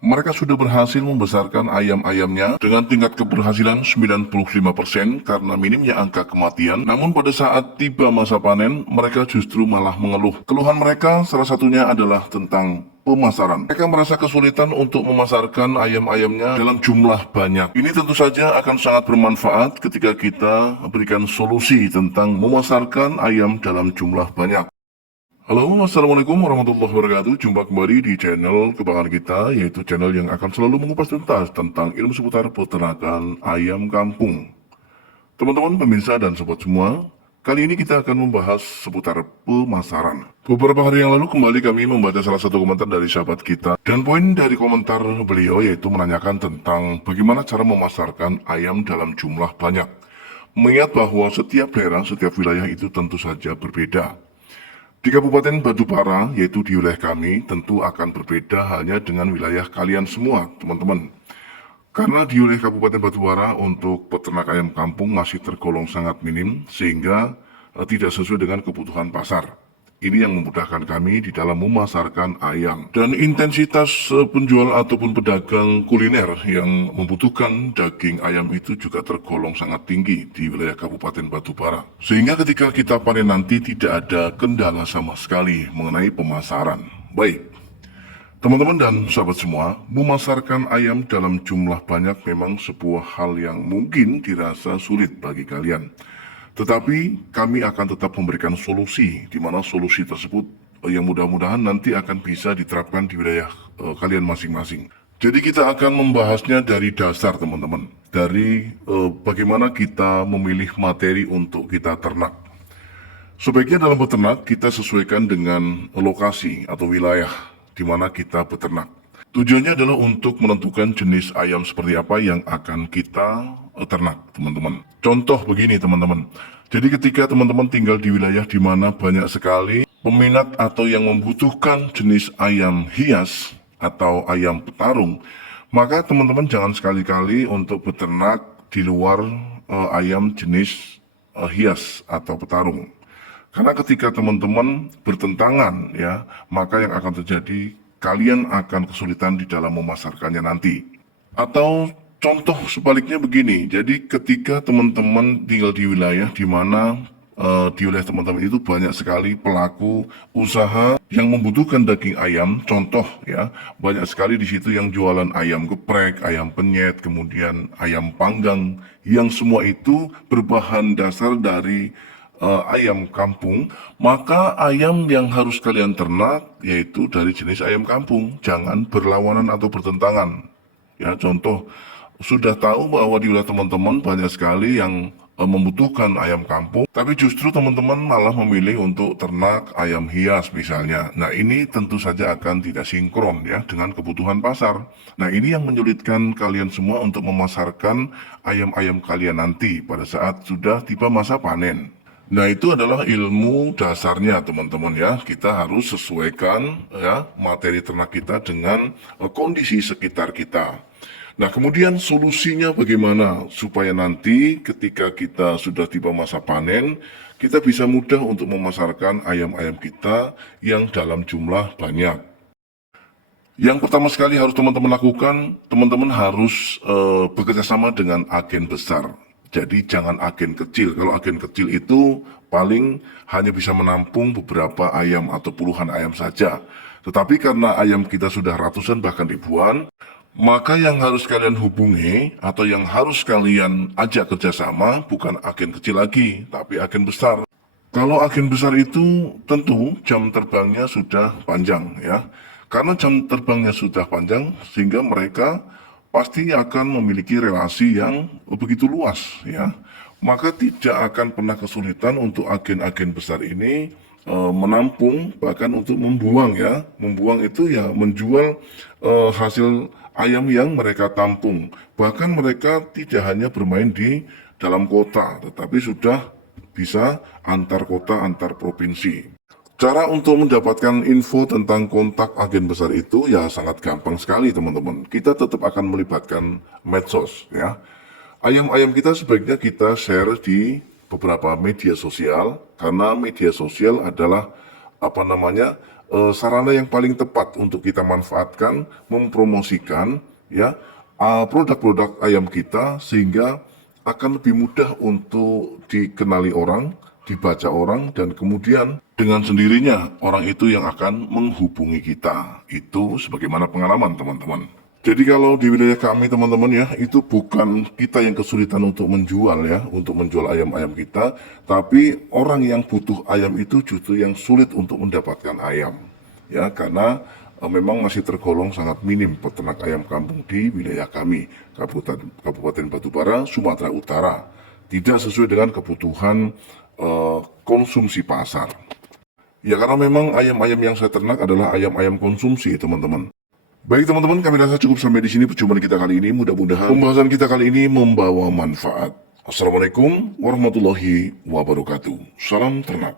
Mereka sudah berhasil membesarkan ayam-ayamnya dengan tingkat keberhasilan 95% karena minimnya angka kematian. Namun pada saat tiba masa panen, mereka justru malah mengeluh. Keluhan mereka salah satunya adalah tentang pemasaran. Mereka merasa kesulitan untuk memasarkan ayam-ayamnya dalam jumlah banyak. Ini tentu saja akan sangat bermanfaat ketika kita berikan solusi tentang memasarkan ayam dalam jumlah banyak. Halo, assalamualaikum warahmatullahi wabarakatuh. Jumpa kembali di channel kebanggaan kita, yaitu channel yang akan selalu mengupas tuntas tentang ilmu seputar peternakan ayam kampung. Teman-teman, pemirsa dan sobat semua, kali ini kita akan membahas seputar pemasaran. Beberapa hari yang lalu kembali kami membaca salah satu komentar dari sahabat kita, dan poin dari komentar beliau yaitu menanyakan tentang bagaimana cara memasarkan ayam dalam jumlah banyak. Mengingat bahwa setiap daerah, setiap wilayah itu tentu saja berbeda. Di Kabupaten Batubara, yaitu di wilayah kami, tentu akan berbeda halnya dengan wilayah kalian semua, teman-teman. Karena di wilayah Kabupaten Batubara untuk peternak ayam kampung masih tergolong sangat minim, sehingga tidak sesuai dengan kebutuhan pasar. Ini yang memudahkan kami di dalam memasarkan ayam. Dan intensitas penjual ataupun pedagang kuliner yang membutuhkan daging ayam itu juga tergolong sangat tinggi di wilayah Kabupaten Batubara. Sehingga ketika kita panen nanti tidak ada kendala sama sekali mengenai pemasaran. Baik, teman-teman dan sahabat semua, memasarkan ayam dalam jumlah banyak memang sebuah hal yang mungkin dirasa sulit bagi kalian. Tetapi kami akan tetap memberikan solusi, di mana solusi tersebut yang mudah-mudahan nanti akan bisa diterapkan di wilayah kalian masing-masing. Jadi kita akan membahasnya dari dasar teman-teman, dari bagaimana kita memilih materi untuk kita ternak. Sebaiknya dalam beternak kita sesuaikan dengan lokasi atau wilayah di mana kita beternak. Tujuannya adalah untuk menentukan jenis ayam seperti apa yang akan kita ternak, teman-teman. Contoh begini, teman-teman. Jadi ketika teman-teman tinggal di wilayah di mana banyak sekali peminat atau yang membutuhkan jenis ayam hias atau ayam petarung, maka teman-teman jangan sekali-kali untuk beternak di luar ayam jenis hias atau petarung. Karena ketika teman-teman bertentangan, ya, maka yang akan terjadi kalian akan kesulitan di dalam memasarkannya nanti. Atau contoh sebaliknya begini, jadi ketika teman-teman tinggal di wilayah di mana di wilayah teman-teman itu banyak sekali pelaku usaha yang membutuhkan daging ayam, contoh ya, banyak sekali di situ yang jualan ayam geprek, ayam penyet, kemudian ayam panggang, yang semua itu berbahan dasar dari ayam kampung, maka ayam yang harus kalian ternak yaitu dari jenis ayam kampung, jangan berlawanan atau bertentangan. Ya, contoh, sudah tahu bahwa di wilayah teman-teman banyak sekali yang membutuhkan ayam kampung, tapi justru teman-teman malah memilih untuk ternak ayam hias misalnya. Nah, ini tentu saja akan tidak sinkron ya dengan kebutuhan pasar. Nah, ini yang menyulitkan kalian semua untuk memasarkan ayam-ayam kalian nanti pada saat sudah tiba masa panen. Nah, itu adalah ilmu dasarnya teman-teman ya. Kita harus sesuaikan ya materi ternak kita dengan kondisi sekitar kita. Nah, kemudian solusinya bagaimana supaya nanti ketika kita sudah tiba masa panen, kita bisa mudah untuk memasarkan ayam-ayam kita yang dalam jumlah banyak. Yang pertama sekali harus teman-teman lakukan, teman-teman harus bekerja sama dengan agen besar. Jadi jangan agen kecil. Kalau agen kecil itu paling hanya bisa menampung beberapa ayam atau puluhan ayam saja. Tetapi karena ayam kita sudah ratusan bahkan ribuan, maka yang harus kalian hubungi atau yang harus kalian ajak kerjasama bukan agen kecil lagi, tapi agen besar. Kalau agen besar itu tentu jam terbangnya sudah panjang ya. Karena jam terbangnya sudah panjang sehingga mereka pasti akan memiliki relasi yang begitu luas ya. Maka tidak akan pernah kesulitan untuk agen-agen besar ini menampung bahkan untuk membuang ya. Membuang itu ya menjual hasil ayam yang mereka tampung. Bahkan mereka tidak hanya bermain di dalam kota tetapi sudah bisa antar kota, antar provinsi. Cara untuk mendapatkan info tentang kontak agen besar itu ya sangat gampang sekali teman-teman. Kita tetap akan melibatkan medsos ya. Ayam-ayam kita sebaiknya kita share di beberapa media sosial karena media sosial adalah apa namanya sarana yang paling tepat untuk kita manfaatkan, mempromosikan ya produk-produk ayam kita, sehingga akan lebih mudah untuk dikenali orang, dibaca orang, dan kemudian dengan sendirinya orang itu yang akan menghubungi kita. Itu sebagaimana pengalaman teman-teman. Jadi kalau di wilayah kami teman-teman ya, itu bukan kita yang kesulitan untuk menjual ya, untuk menjual ayam-ayam kita, tapi orang yang butuh ayam itu justru yang sulit untuk mendapatkan ayam. Ya, karena memang masih tergolong sangat minim peternak ayam kampung di wilayah kami, Kabupaten Batubara, Sumatera Utara. Tidak sesuai dengan kebutuhan konsumsi pasar. Ya karena memang ayam-ayam yang saya ternak adalah ayam-ayam konsumsi teman-teman. Baik teman-teman, kami rasa cukup sampai di sini perjumpaan kita kali ini. Mudah-mudahan pembahasan kita kali ini membawa manfaat. Assalamualaikum warahmatullahi wabarakatuh. Salam ternak.